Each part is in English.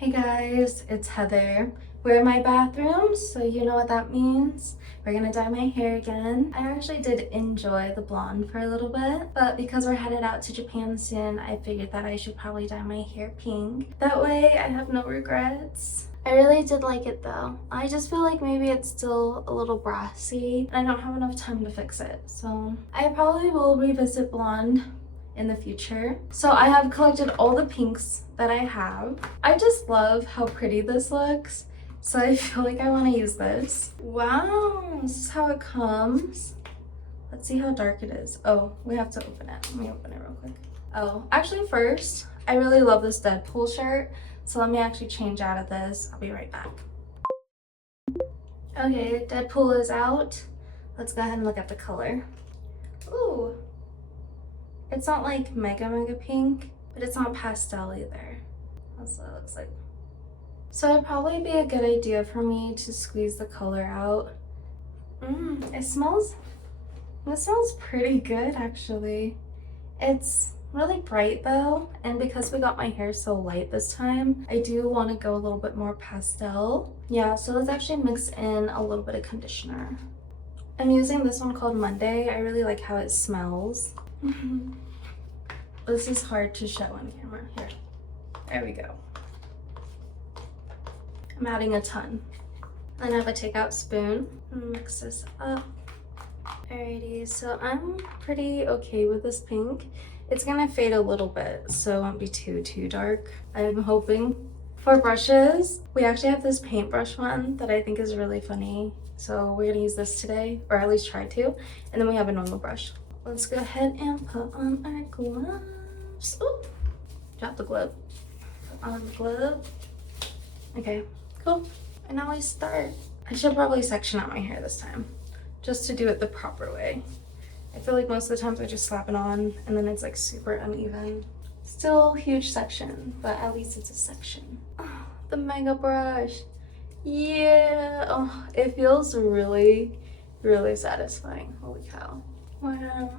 Hey guys, it's Heather. We're in my bathroom, so you know what that means. We're gonna dye my hair again. I actually did enjoy the blonde for a little bit, but because we're headed out to Japan soon, I figured that I should probably dye my hair pink. That way I have no regrets. I really did like it though. I just feel like maybe it's still a little brassy and I don't have enough time to fix it. So I probably will revisit blonde in the future. So I have collected all the pinks that I have. I just love how pretty this looks. So I feel like I want to use this. Wow, this is how it comes. Let's see how dark it is. Oh, we have to open it. Let me open it real quick. Oh, actually first, I really love this Deadpool shirt. So let me actually change out of this. I'll be right back. Okay, Deadpool is out. Let's go ahead and look at the color. Ooh. It's not like mega pink, but it's not pastel either. That's what it looks like. So it'd probably be a good idea for me to squeeze the color out. It smells pretty good actually. It's really bright though, and because we got my hair so light this time, I do want to go a little bit more pastel. Yeah, so let's actually mix in a little bit of conditioner. I'm using this one called Monday. I really like how it smells. This is hard to show on camera. Here, there we go. I'm adding a ton. Then I have a takeout spoon. Mix this up. Alrighty, so I'm pretty okay with this pink. It's gonna fade a little bit, so it won't be too dark, I'm hoping. For brushes, we actually have this paintbrush one that I think is really funny. So we're gonna use this today, or at least try to. And then we have a normal brush. Let's go ahead and put on our gloves. Oop, drop the glove. Put on the glove. Okay, cool. And now we start. I should probably section out my hair this time, just to do it the proper way. I feel like most of the times I just slap it on and then it's like super uneven. Still huge section, but at least it's a section. Oh, the mega brush. Yeah, oh, it feels really satisfying. Holy cow. Wow.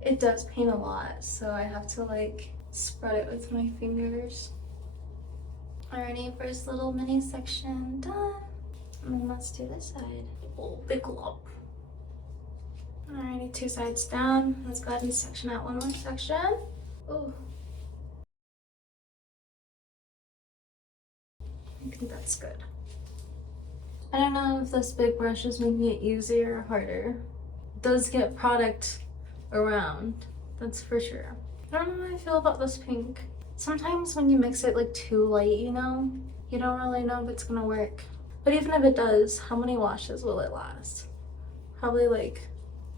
It does paint a lot, so I have to like spread it with my fingers. Alrighty, first little mini section done. And then let's do this side. Oh, big lump. Alrighty, two sides down. Let's go ahead and section out one more section. Oh, I think that's good. I don't know if this big brush is making it easier or harder. It does get product around, that's for sure. I don't know how I feel about this pink. Sometimes when you mix it like too light, you know, you don't really know if it's gonna work. But even if it does, how many washes will it last? Probably like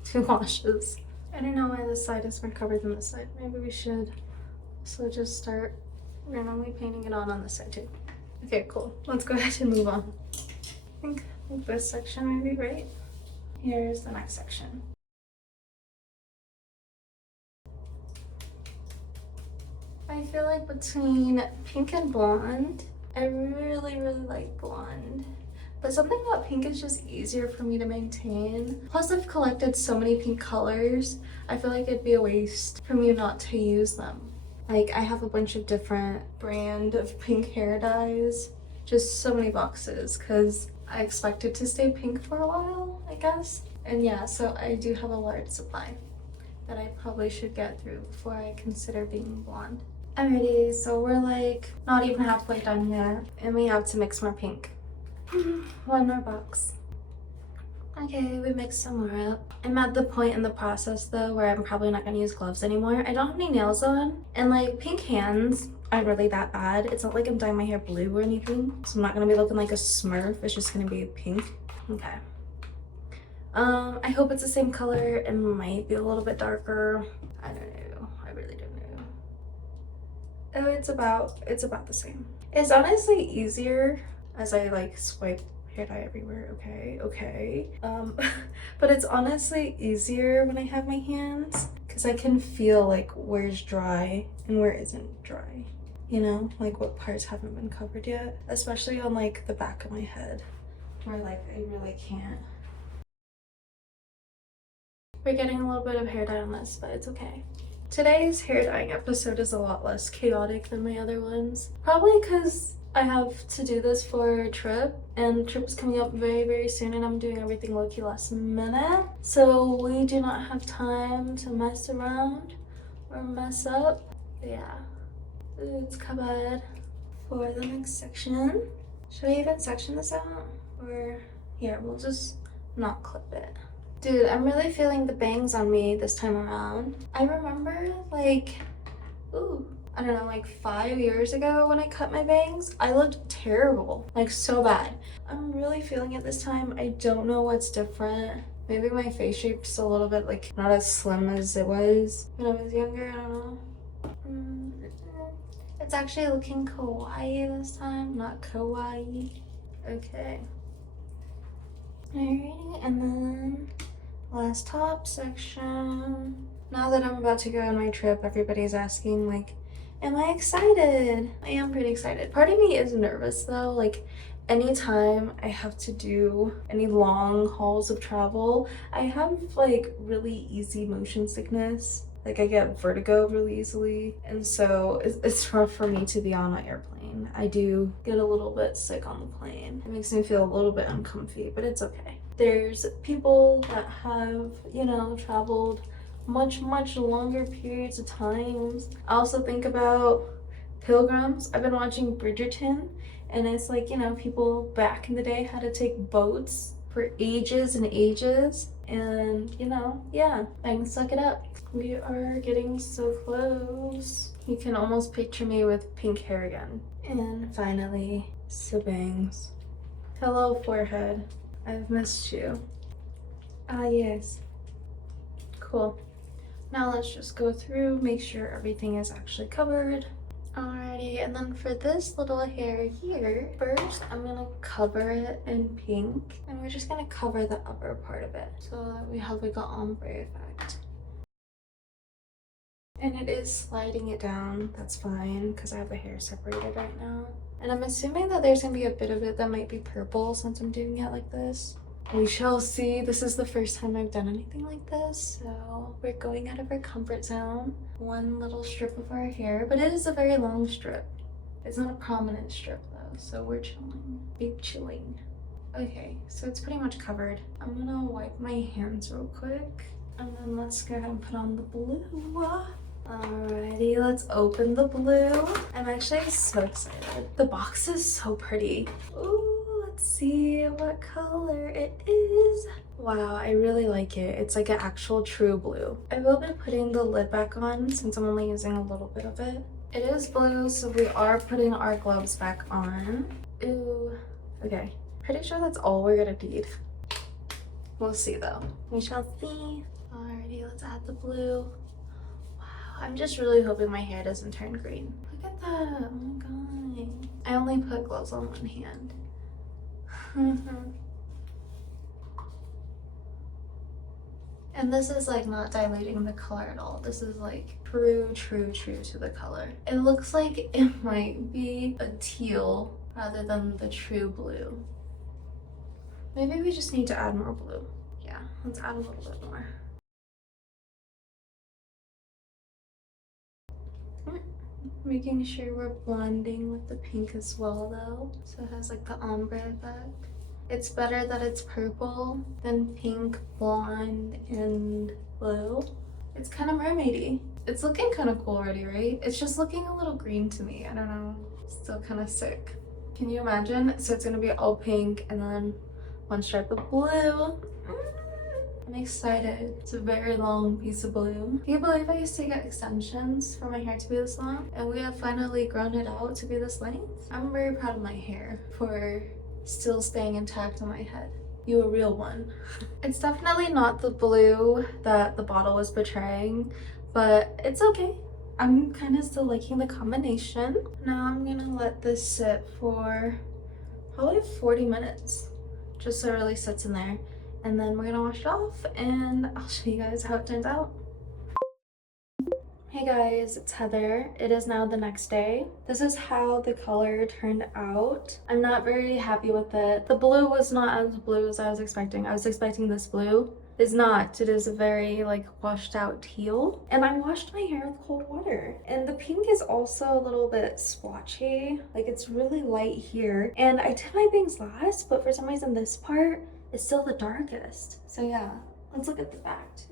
2 washes. I don't know why this side is more covered than this side. Maybe we should also just start randomly painting it on this side too. Okay, cool. Let's go ahead and move on. I think this section may be right. Here's the next section. I feel like between pink and blonde, I really like blonde. But something about pink is just easier for me to maintain. Plus I've collected so many pink colors, I feel like it'd be a waste for me not to use them. Like I have a bunch of different brand of pink hair dyes, just so many boxes because I expect it to stay pink for a while, I guess. And yeah, so I do have a large supply that I probably should get through before I consider being blonde. Alrighty, so we're like not even halfway done yet, and we have to mix more pink. One more box. Okay, we mixed some more up. I'm at the point in the process though where I'm probably not gonna use gloves anymore. I don't have any nails on, and like pink hands aren't really that bad. It's not like I'm dyeing my hair blue or anything, so I'm not gonna be looking like a smurf. It's just gonna be pink. Okay. I hope it's the same color. It might be a little bit darker. I don't know. I really don't know. Oh, it's about the same. It's honestly easier as I like swipe hair dye everywhere. Okay. But it's honestly easier when I have my hands because I can feel like where's dry and where isn't dry. You know, like what parts haven't been covered yet, especially on like the back of my head where like I really can't. We're getting a little bit of hair dye on this, but it's okay. Today's hair dyeing episode is a lot less chaotic than my other ones. Probably because I have to do this for a trip, and the trip is coming up very, very soon, and I'm doing everything low-key last minute. So we do not have time to mess around or mess up. But yeah, it's covered. For the next section, should I even section this out? Or here, we'll just not clip it. Dude, I'm really feeling the bangs on me this time around. I remember like, I don't know, like 5 years ago when I cut my bangs, I looked terrible, like so bad. I'm really feeling it this time. I don't know what's different. Maybe my face shape's a little bit like not as slim as it was when I was younger, I don't know. It's actually looking kawaii this time, not kawaii. Okay. Alrighty, and then last top section. Now that I'm about to go on my trip, everybody's asking like, am I excited? I am pretty excited. Part of me is nervous though, like anytime I have to do any long hauls of travel, I have like really easy motion sickness. Like I get vertigo really easily, and so it's rough for me to be on an airplane. I do get a little bit sick on the plane. It makes me feel a little bit uncomfy, but it's okay. There's people that have, you know, traveled much longer periods of times. I also think about pilgrims. I've been watching Bridgerton, and it's like, you know, people back in the day had to take boats for ages and ages, and you know, yeah, I can suck it up. We are getting so close. You can almost picture me with pink hair again. And finally, the bangs. Hello, forehead. I've missed you. Ah, yes. Cool. Now let's just go through, make sure everything is actually covered. Alrighty, and then for this little hair here, first I'm gonna cover it in pink, and we're just gonna cover the upper part of it so that we have like an ombre effect. And it is sliding it down. That's fine because I have the hair separated right now. And I'm assuming that there's gonna be a bit of it that might be purple since I'm doing it like this. We shall see. This is the first time I've done anything like this, so we're going out of our comfort zone. One little strip of our hair, but it is a very long strip. It's not a prominent strip though, so we're chilling. Big chilling. Okay, so it's pretty much covered. I'm gonna wipe my hands real quick, and then let's go ahead and put on the blue. Alrighty, let's open the blue. I'm actually so excited. The box is so pretty. Ooh, let's see what color it is. Wow, I really like it. It's like an actual true blue. I will be putting the lid back on since I'm only using a little bit of it. It is blue, so we are putting our gloves back on. Ooh, okay. Pretty sure that's all we're gonna need. We'll see though. We shall see. Alrighty, let's add the blue. I'm just really hoping my hair doesn't turn green. Look at that, oh my god. I only put gloves on one hand. And this is like not diluting the color at all. This is like true to the color. It looks like it might be a teal rather than the true blue. Maybe we just need to add more blue. Yeah, let's add a little bit more. Making sure we're blending with the pink as well though, so it has like the ombre effect. It's better that it's purple than pink, blonde, and blue. It's kind of mermaidy. It's looking kind of cool already, right? It's just looking a little green to me. I don't know. Still kind of sick. Can you imagine? So it's gonna be all pink and then one stripe of blue. I'm excited. It's a very long piece of blue. Can you believe I used to get extensions for my hair to be this long? And we have finally grown it out to be this length. I'm very proud of my hair for still staying intact on my head. You a real one. It's definitely not the blue that the bottle was portraying, but it's okay. I'm kind of still liking the combination. Now I'm gonna let this sit for probably 40 minutes, just so it really sits in there. And then we're gonna wash it off and I'll show you guys how it turns out. Hey guys, it's Heather. It is now the next day. This is how the color turned out. I'm not very happy with it. The blue was not as blue as I was expecting. I was expecting this blue. is not. It is a very like washed out teal. And I washed my hair with cold water. And the pink is also a little bit splotchy. Like it's really light here. And I did my bangs last, but for some reason this part is still the darkest. So yeah, let's look at the back too.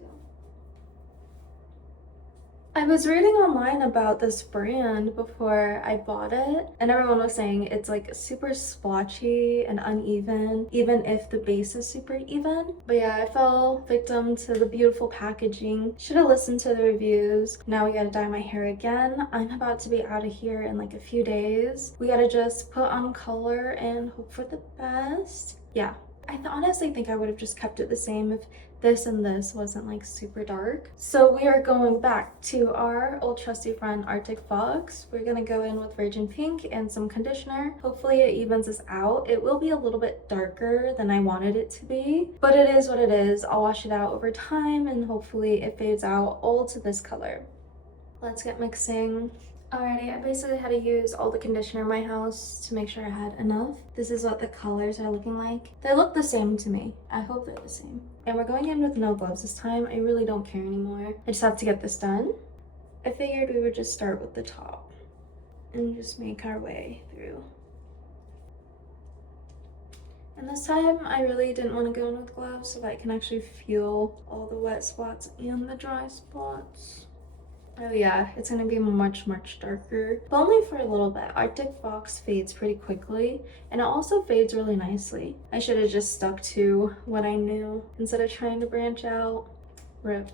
I was reading online about this brand before I bought it, and everyone was saying it's like super splotchy and uneven, even if the base is super even. But yeah, I fell victim to the beautiful packaging. Should have listened to the reviews. Now we gotta dye my hair again. I'm about to be out of here in like a few days. We gotta just put on color and hope for the best. Yeah. I honestly think I would have just kept it the same if this and this wasn't like super dark. So we are going back to our old trusty friend Arctic Fox. We're gonna go in with Virgin Pink and some conditioner. Hopefully it evens us out. It will be a little bit darker than I wanted it to be, but it is what it is. I'll wash it out over time and hopefully it fades out all to this color. Let's get mixing. Alrighty, I basically had to use all the conditioner in my house to make sure I had enough. This is what the colors are looking like. They look the same to me. I hope they're the same. And we're going in with no gloves this time. I really don't care anymore. I just have to get this done. I figured we would just start with the top and just make our way through. And this time I really didn't want to go in with gloves so that I can actually feel all the wet spots and the dry spots. Oh yeah, it's gonna be much darker, but only for a little bit. Arctic Fox fades pretty quickly, and it also fades really nicely. I should have just stuck to what I knew instead of trying to branch out. Rip.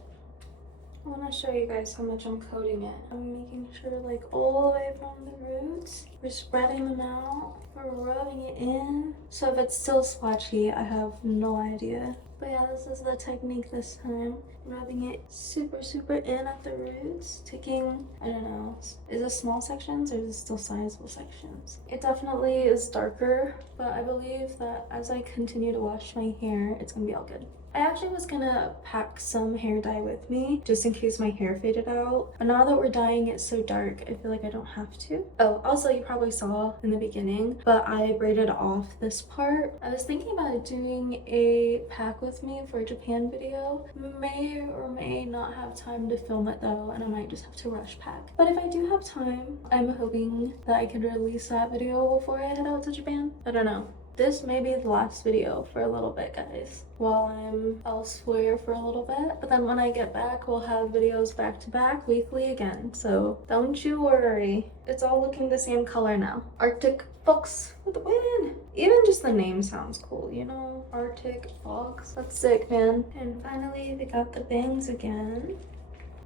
I want to show you guys how much I'm coating it. I'm making sure like all the way from the roots. We're spreading them out. We're rubbing it in. So if it's still splotchy, I have no idea. But yeah, this is the technique this time. Rubbing it super in at the roots. Taking, I don't know, is it small sections or is it still sizable sections? It definitely is darker, but I believe that as I continue to wash my hair, it's gonna be all good. I actually was gonna pack some hair dye with me just in case my hair faded out, but now that we're dyeing it so dark, I feel like I don't have to. Oh, also you probably saw in the beginning, but I braided off this part. I was thinking about doing a pack with me for a Japan video. May or may not have time to film it though, and I might just have to rush pack. But if I do have time, I'm hoping that I can release that video before I head out to Japan. I don't know. This may be the last video for a little bit, guys, while I'm elsewhere for a little bit. But then when I get back, we'll have videos back to back weekly again. So don't you worry. It's all looking the same color now. Arctic Fox with the win. Even just the name sounds cool, you know? Arctic Fox. That's sick, man. And finally, we got the bangs again.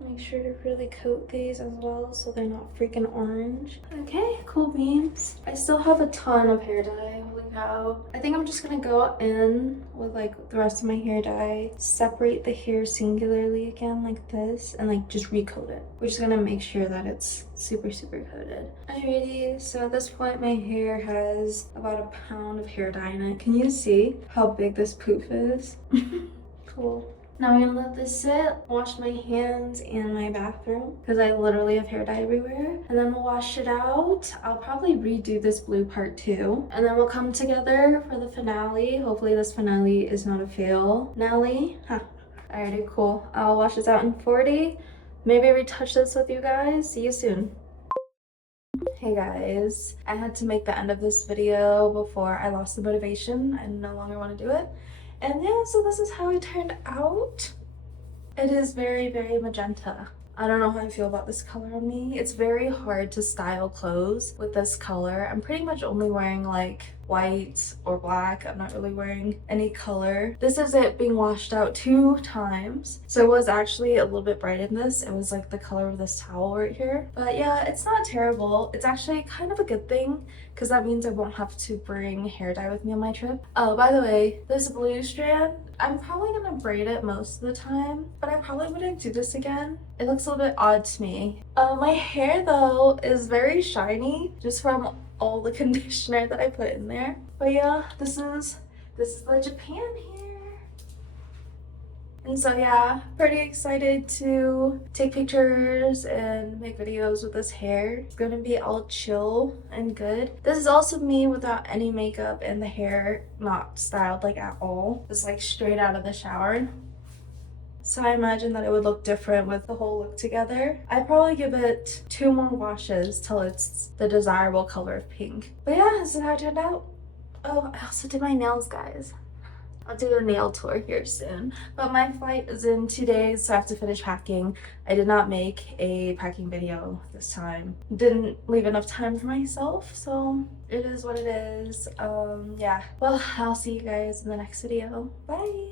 Make sure to really coat these as well so they're not freaking orange. Okay, cool beans. I still have a ton of hair dye. Holy cow. I think I'm just gonna go in with like the rest of my hair dye, separate the hair singularly again like this, and like just recoat it. We're just gonna make sure that it's super coated. Alrighty, so at this point my hair has about a pound of hair dye in it. Can you see how big this poof is? Cool. Now I'm gonna let this sit, wash my hands and my bathroom because I literally have hair dye everywhere. And then we'll wash it out. I'll probably redo this blue part too. And then we'll come together for the finale. Hopefully this finale is not a fail. Finale? Huh. Alrighty, cool. I'll wash this out in 40. Maybe retouch this with you guys. See you soon. Hey guys, I had to make the end of this video before I lost the motivation. I no longer want to do it. And yeah, so this is how it turned out. It is very magenta. I don't know how I feel about this color on me. It's very hard to style clothes with this color. I'm pretty much only wearing like white or black. I'm not really wearing any color. This is it being washed out 2 times. So it was actually a little bit bright in this. It was like the color of this towel right here. But yeah, it's not terrible. It's actually kind of a good thing because that means I won't have to bring hair dye with me on my trip. Oh, by the way, this blue strand, I'm probably gonna braid it most of the time, but I probably wouldn't do this again. It looks a little bit odd to me. My hair though is very shiny just from all the conditioner that I put in there. But yeah, this is the Japan hair. And so yeah, pretty excited to take pictures and make videos with this hair. It's gonna be all chill and good. This is also me without any makeup and the hair not styled like at all. It's like straight out of the shower. So I imagine that it would look different with the whole look together. I'd probably give it 2 more washes till it's the desirable color of pink. But yeah, this is how it turned out. Oh, I also did my nails, guys. I'll do a nail tour here soon. But my flight is in 2 days, so I have to finish packing. I did not make a packing video this time. Didn't leave enough time for myself, so it is what it is. Yeah. Well, I'll see you guys in the next video. Bye!